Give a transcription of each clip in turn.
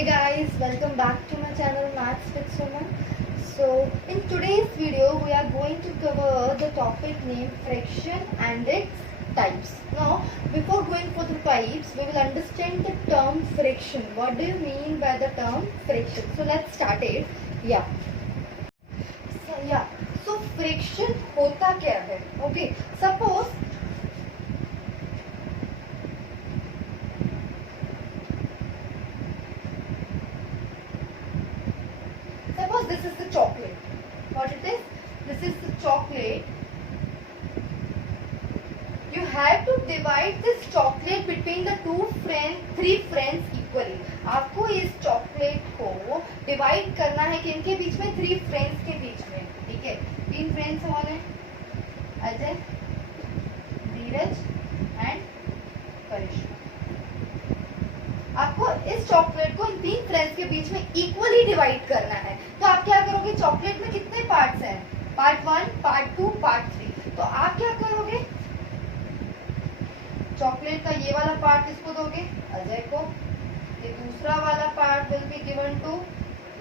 Hey guys, welcome back to my channel Maths with Suma. So in today's video we are going to cover the topic named fraction and its types. Now before going for the types we will understand the term fraction. What do you mean by the term fraction? So let's start it. So friction होता क्या है? Okay, suppose this is the chocolate. What it is? This is the chocolate. You have to divide this chocolate between the three friends equally. आपको इस chocolate को divide करना है किनके बीच में? 3 friends के बीच में. ठीक है? 3 friends कौन है? अजय, धीरज एंड करिश्मा. आपको इस चॉकलेट को इन 3 फ्रेंड्स के बीच में इक्वली डिवाइड करना है. तो आप क्या करोगे? चॉकलेट में कितने पार्ट्स हैं? Part 1, part 2, part 3. तो आप क्या करोगे? चॉकलेट का ये वाला पार्ट किसको दोगे? अजय को. ये दूसरा वाला part will be given to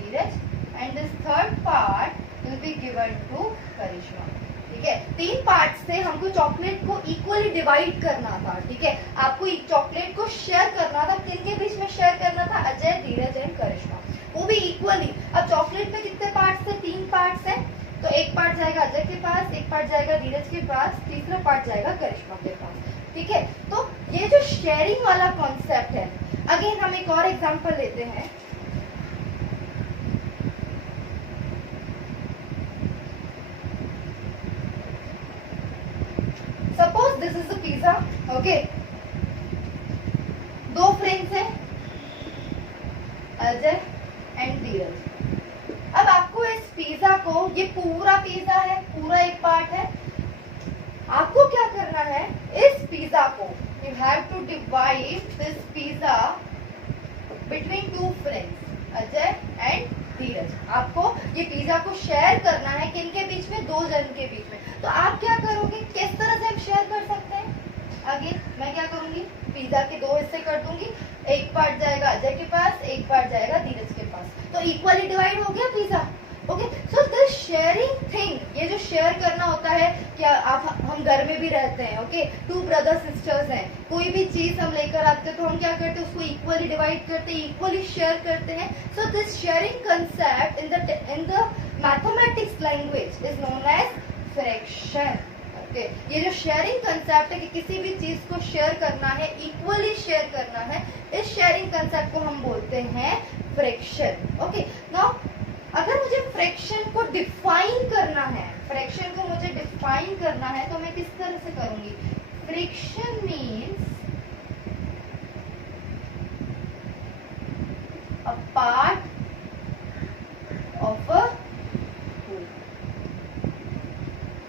Dheeraj and this third part will be given to Karishma. ठीक है? 3 पार्ट्स थे. हमको चॉकलेट को इक्वली डिवाइड करना था. ठीक है? आपको चॉकलेट को शेयर करना था. किनके बीच में शेयर करना था? अजय, धीरज एंड करिश्मा. वो भी इक्वली. अब चॉकलेट में कितने पार्ट्स थे? 3 पार्ट्स हैं. तो एक पार्ट जाएगा अजय के पास, एक पार्ट जाएगा धीरज के पास, तीसरा पार्ट जाएगा करिश्मा के पास. ठीक है? तो ये जो शेयरिंग वाला कॉन्सेप्ट है. अगेन हम एक और एग्जांपल लेते हैं. Suppose this is the pizza, okay? 2 friends हैं, अजय एंड धीरज. अब आपको इस पिज्जा को, ये पूरा पिज्जा है, पूरा एक पार्ट है. आपको क्या करना है? इस पिज्जा को you have to divide this pizza between 2 friends, Ajay and Dheeraj. आपको ये पिज्जा को शेयर करना है किनके बीच में? 2 जन के बीच में. तो आप क्या करोगे? किस तरह से हम शेयर कर सकते हैं? अगेन मैं क्या करूंगी? पिज्जा के 2 हिस्से कर दूंगी. एक पार्ट जाएगा अजय के पास, एक पार्ट जाएगा धीरज के पास. तो इक्वली डिवाइड हो गया pizza. Okay, so this sharing thing, ये जो शेयर करना होता है, क्या हम घर में भी रहते हैं. ओके, 2 ब्रदर सिस्टर्स हैं. कोई भी चीज हम लेकर आते हैं तो हम क्या करते हैं? उसको इक्वली डिवाइड करते हैं, इक्वली शेयर करते हैं. So this sharing concept in the mathematics language is known as fraction. Okay, ये जो शेयरिंग कंसेप्ट है कि किसी भी चीज को शेयर करना है, इक्वली शेयर करना है, इस शेयरिंग कंसेप्ट को हम बोलते हैं फ्रैक्शन. ओके, नाउ अगर मुझे फ्रैक्शन को डिफाइन करना है, फ्रैक्शन को मुझे डिफाइन करना है, तो मैं किस तरह से करूंगी? Fraction means a part of a whole.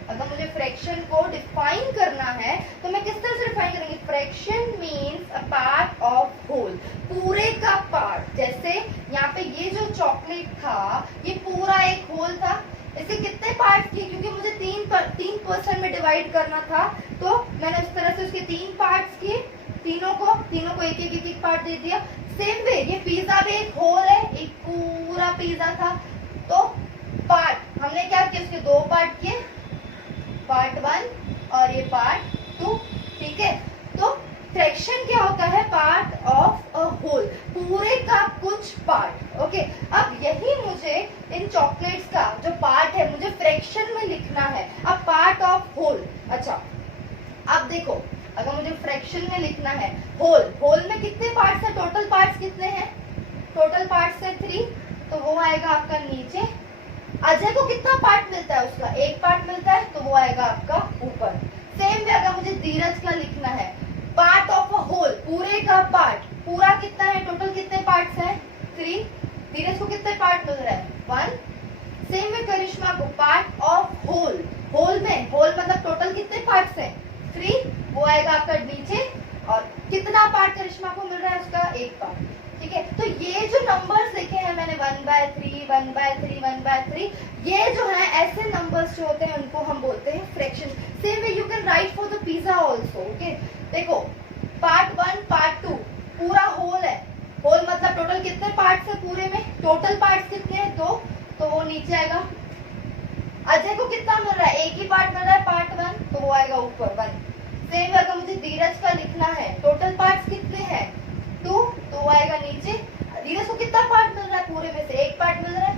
अगर मुझे फ्रैक्शन को डिफाइन करना है तो मैं किस तरह से डिफाइन करूंगी? Fraction means a part of whole, पूरे का पार्ट. जैसे यहाँ पे ये जो चॉकलेट था, ये पूरा एक होल था. इसे कितने पार्ट किए? क्योंकि मुझे 3 पर्सन में डिवाइड करना था, तो मैंने उस तरह से उसके 3 पार्ट्स किए. तीनों को एक पार्ट दे दिया. सेम वे ये पिज्जा भी एक होल है, एक पूरा पिज्जा था. तो पार्ट हमने क्या किया? उसके 2 पार्ट किए, पार्ट 1 और ये पार्ट 2. ठीक है? तो फ्रैक्शन क्या होता है? पार्ट ऑफ अ होल, पूरे का कुछ पार्ट. ओके, अब यही मुझे इन चॉकलेट्स का जो पार्ट है मुझे फ्रैक्शन में लिखना है. अब पार्ट ऑफ होल. अच्छा, अब देखो, अगर मुझे फ्रैक्शन में लिखना है होल में कितने पार्ट्स हैं? टोटल पार्ट्स कितने हैं? टोटल पार्ट्स है 3. तो वो आएगा आपका नीचे. अजय को कितना पार्ट मिलता है? उसका 1 पार्ट मिलता है, तो वो आएगा आपका ऊपर. सेम वे अगर मुझे धीरज का लिखना है, पार्ट ऑफ अ होल, पूरे का पार्ट, पूरा कितना है? टोटल कितने पार्ट्स हैं? 3. धीरज को कितने पार्ट मिल रहा है? 1. सेम वे करिश्मा को पार्ट ऑफ होल में, होल मतलब टोटल कितने पार्ट्स हैं? 3. वो आएगा आपका नीचे. और कितना पार्ट करिश्मा को मिल रहा है? उसका 1 पार्ट. ठीक है? तो ये जो नंबर्स लिखे हैं मैंने 1/3, 1/3, 1/3, ये जो है ऐसे नंबर्स जो होते हैं उनको हम बोलते हैं fraction. Same way you can write for the pizza also. Okay, देखो पार्ट 1 पार्ट 2 पूरा होल है. होल मतलब टोटल कितने पार्ट्स है पूरे में, टोटल पार्ट्स कितने हैं 2, तो वो नीचे आएगा। अजय को कितना मिल रहा है, एक ही पार्ट मिल रहा है पार्ट 1, तो वो आएगा ऊपर 1। सेम अगर मुझे धीरज का लिखना है, टोटल पार्ट्स कितने हैं 2, तो वो आएगा नीचे। धीरज को कितना पार्ट मिल रहा है पूरे में से, एक पार्ट मिल रहा है,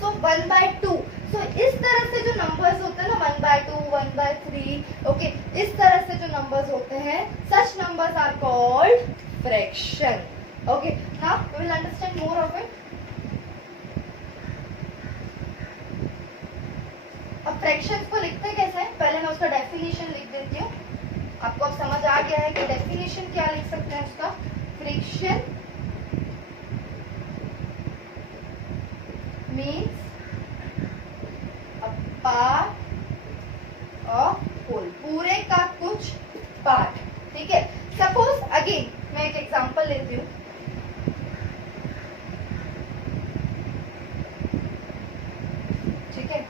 सो 1/2। सो इस तरह से जो नंबर्स होते हैं ना 1/2, 1/3, ओके, इस तरह से जो नंबर्स होते हैं, such numbers are called fraction. Okay, now we will understand more of it. अब फ्रैक्शंस को लिखते कैसे हैं, पहले मैं उसका डेफिनेशन लिख देती हूँ। आपको अब समझ आ गया है कि डेफिनेशन क्या लिख सकते हैं उसका। Fraction means a part of whole, पूरे का कुछ पार्ट। ठीक है, सपोज अगेन मैं एक एग्जांपल लेती हूँ। ठीक है,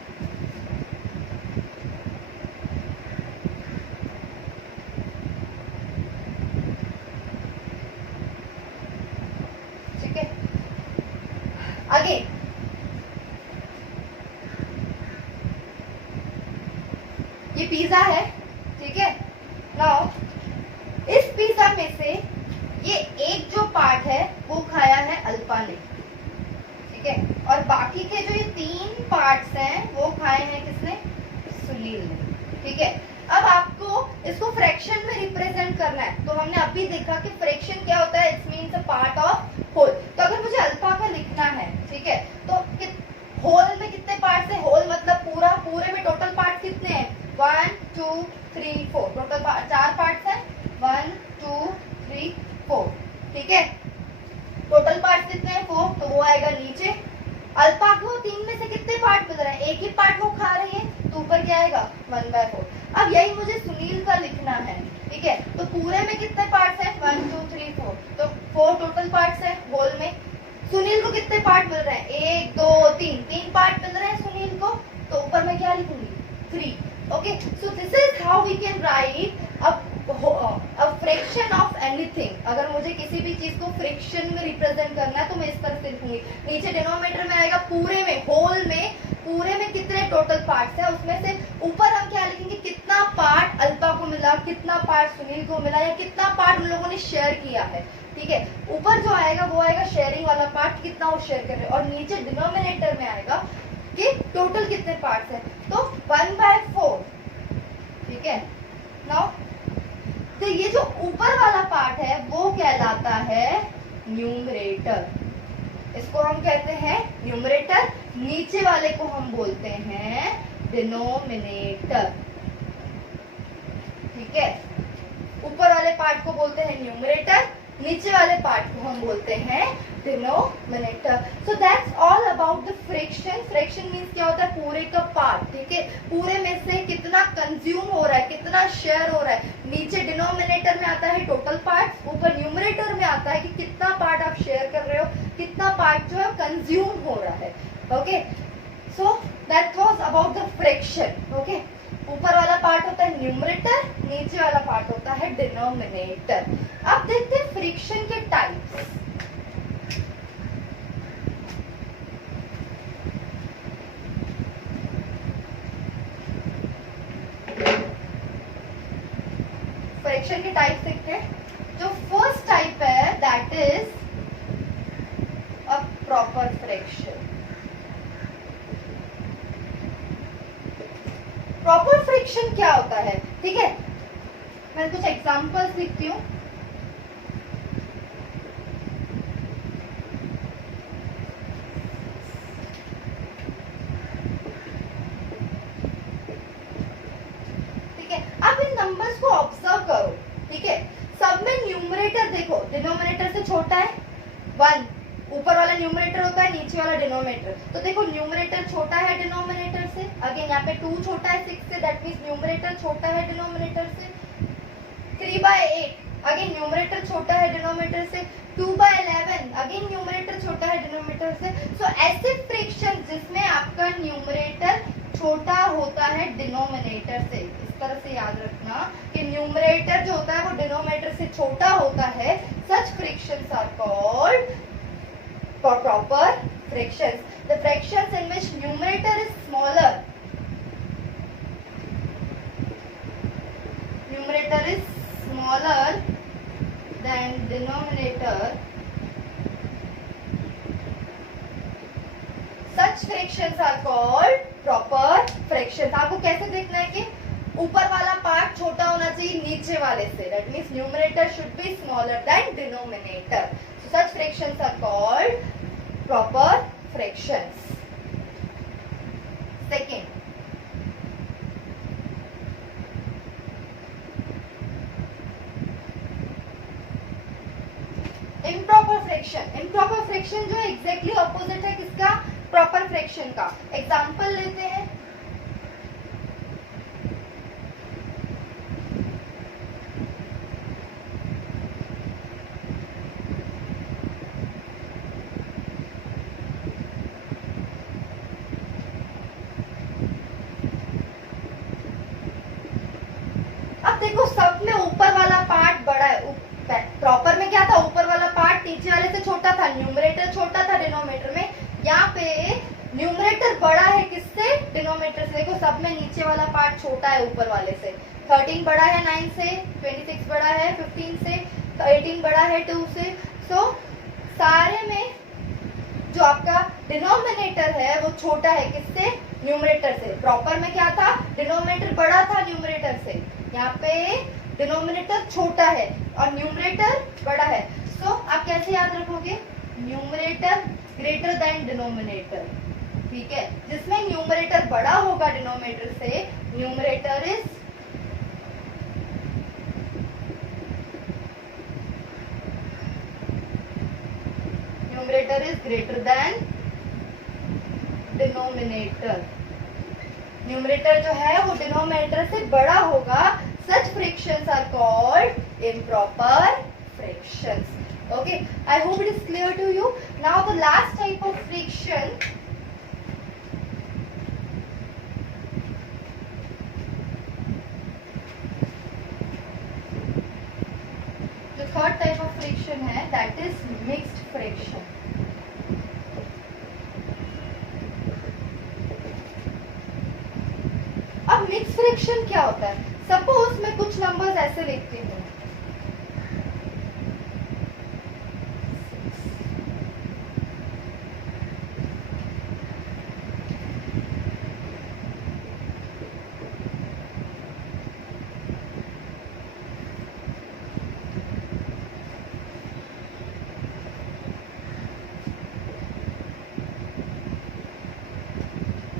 ठीक है, अगेन ये पिज्जा है। ठीक है, नाउ इस पिज्जा में से ये एक जो पार्ट है वो खाया है अल्पा ने। ठीक है, और बाकी के जो ये 3 पार्ट्स हैं वो खाए हैं किसने, सुनील ने। ठीक है, अब आपको इसको फ्रैक्शन में रिप्रेजेंट करना है, तो हमने अभी देखा कि फ्रैक्शन क्या होता है, it's means a part of whole. तो अगर मुझे अल्फा का लिखना है, ठीक है, तो होल में कितने पार्ट्स है, होल मतलब पूरा, पूरे में टोटल पार्ट्स कितने हैं 1 2 3 4, टोटल 4 पार्ट्स हैं 1 2 3 4। ठीक है, टोटल पार्ट्स कितने हैं 4, तो वो आएगा नीचे। अल्फा को 3 में से कितने पार्ट मिल रहे हैं, एक ही पार्ट वो खा रही है, तो ऊपर क्या आएगा 1/4। अब यही मुझे सुनील का लिखना है। ठीक है, तो पूरे में कितने पार्ट्स हैं 1 2 3 4, तो 4 टोटल पार्ट्स हैं होल में। सुनील को कितने पार्ट मिल रहे हैं 1 2 3 पार्ट मिल रहे हैं सुनील को, तो ऊपर मैं क्या लिखूंगी 3। Okay, so this is how we can write a fraction of anything. अगर मुझे किसी भी चीज को फ्रैक्शन में रिप्रेजेंट करना है तो मैं इस तरह से लिखूंगी। नीचे डिनोमिनेटर में आएगा पूरे में, होल में, पूरे में कितने टोटल पार्ट्स है, उसमें से ऊपर हम क्या लिखेंगे, कितना पार्ट अल्पा को मिला, कितना पार्ट सुनील को मिला, या कितना पार्ट उन लोगों ने शेयर किया है। ठीक है, ऊपर जो आएगा वो आएगा शेयरिंग वाला पार्ट, कितना वो शेयर कर रहे हैं, और नीचे डिनोमिनेटर में आएगा कि टोटल कितने पार्ट्स हैं, तो 1/4। ठीक है, नाउ तो ये जो ऊपर वाला पार्ट है वो कहलाता है न्यूमरेटर, इसको हम कहते हैं न्यूमरेटर। नीचे वाले को हम बोलते हैं डिनोमिनेटर। ठीक है, ऊपर वाले पार्ट को बोलते हैं न्यूमरेटर, नीचे वाले पार्ट को हम बोलते हैं denominator. So that's all about the fraction. Fraction means क्या होता है, पूरे का पार्ट। ठीक है, पूरे में से कितना कंज्यूम हो रहा है, कितना शेयर हो रहा है। नीचे डिनोमिनेटर में आता है टोटल पार्ट, ऊपर न्यूमरेटर में आता है कि कितना पार्ट आप शेयर कर रहे हो, कितना पार्ट जो है कंज्यूम हो रहा है। Okay, so that was about the fraction. Okay, ऊपर वाला पार्ट होता है न्यूमरेटर, नीचे वाला पार्ट होता है डिनोमिनेटर। अब देखते हैं फ्रैक्शन के टाइप्स। फ्रैक्शन के टाइप देखते हैं। जो फर्स्ट टाइप है that is a proper fraction. Proper fraction क्या होता है, ठीक है, मैं कुछ एग्जांपल्स लिखती हूँ। नंबर्स को ऑब्जर्व करो। ठीक है, सब में न्यूमरेटर देखो डिनोमिनेटर से छोटा है 1, ऊपर वाला न्यूमरेटर होता है, नीचे वाला डिनोमिनेटर। तो देखो न्यूमरेटर छोटा है डिनोमिनेटर से, अगेन यहाँ पे 2 छोटा है 6 से, दैट मींस न्यूमरेटर छोटा है डिनोमिनेटर से। 3/8 अगेन न्यूमरेटर छोटा है डिनोमिनेटर से। 2/11 अगेन न्यूमरेटर छोटा है डिनोमिनेटर से। सो ऐसे फ्रैक्शन जिसमें आपका न्यूमरेटर छोटा होता है डिनोमिनेटर से, इस तरह से याद रखना कि न्यूमरेटर जो होता है वो डिनोमिनेटर से छोटा होता है। Such fractions are called proper fractions. The fractions in which numerator is smaller. Numerator is smaller than denominator. Such fractions are called proper fractions. आपको कैसे देखना है कि ऊपर वाला पार्ट छोटा होना चाहिए नीचे वाले से. That means numerator should be smaller than denominator. So such fractions are called proper fractions. Second, improper fraction. Improper fraction जो है exactly opposite है किसका? Proper fraction का. Example लेते हैं. अब देखो सब में ऊपर वाला पार्ट बड़ा है. प्रॉपर में क्या था? ऊपर वाला पार्ट नीचे वाले से छोटा था. न्यूमरेटर छोटा था डिनोमिनेटर में. यहाँ पे न्यूमरेटर बड़ा है किससे? डिनोमिनेटर से. देखो सब में नीचे वाला पार्ट छोटा है ऊपर वाले से. 13 बड़ा है 9 से, 26 बड़ा है 15 से, 18 बड़ा है 2 से. सो सारे में जो आपका डिनोमिनेटर है वो छोटा है किससे? न्यूमरेटर से. प्रॉपर में क्या था? डिनोमिनेटर बड़ा था न्यूमरेटर से. यहाँ पे डिनोमिनेटर छोटा है और न्यूमरेटर बड़ा है. सो आप कैसे याद रखोगे? Numerator greater than denominator. ठीक है. जिसमें न्यूमरेटर बड़ा होगा डिनोमिनेटर से, numerator is greater than denominator. Numerator जो है वो डिनोमिनेटर से बड़ा होगा. Such fractions are called improper fractions. Okay, I hope it is clear to you. Now the last type of fraction, the third type of fraction है, that is mixed fraction. अब mix fraction क्या होता है? Suppose मैं कुछ numbers ऐसे लिखती हूँ.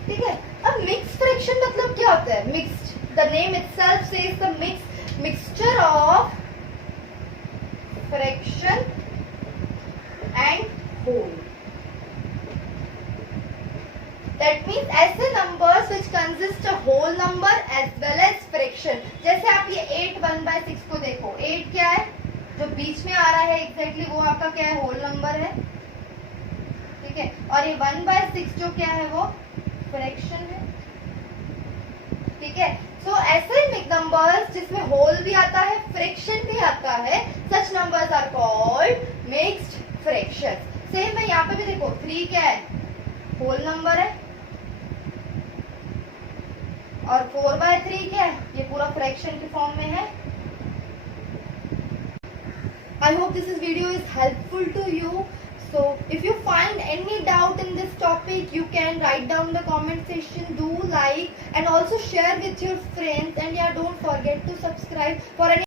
ठीक है. अब मिक्स फ्रैक्शन मतलब क्या होता है? Mixed. The name itself says the mixture of fraction and whole. That means ऐसे numbers which consist a whole number as well as fraction. जैसे आप ये 8 1/6 को देखो. 8 क्या है? जो बीच में आ रहा है exactly वो आपका क्या है? होल नंबर है. ठीक है. और ये 1/6 जो क्या है? वो फ्रैक्शन है. ठीक है. सो ऐसे नंबर्स जिसमें होल भी आता है, फ्रैक्शन भी आता है, such numbers are called mixed fractions. Same है यहाँ पे भी देखो. 3 क्या है? होल नंबर है. और 4/3 क्या है? ये पूरा फ्रैक्शन के फॉर्म में है. I hope this video is helpful to you. So if you find any doubt in this topic, you can write down in the comment section. Do like and also share with your friends, and yeah, don't forget to subscribe for any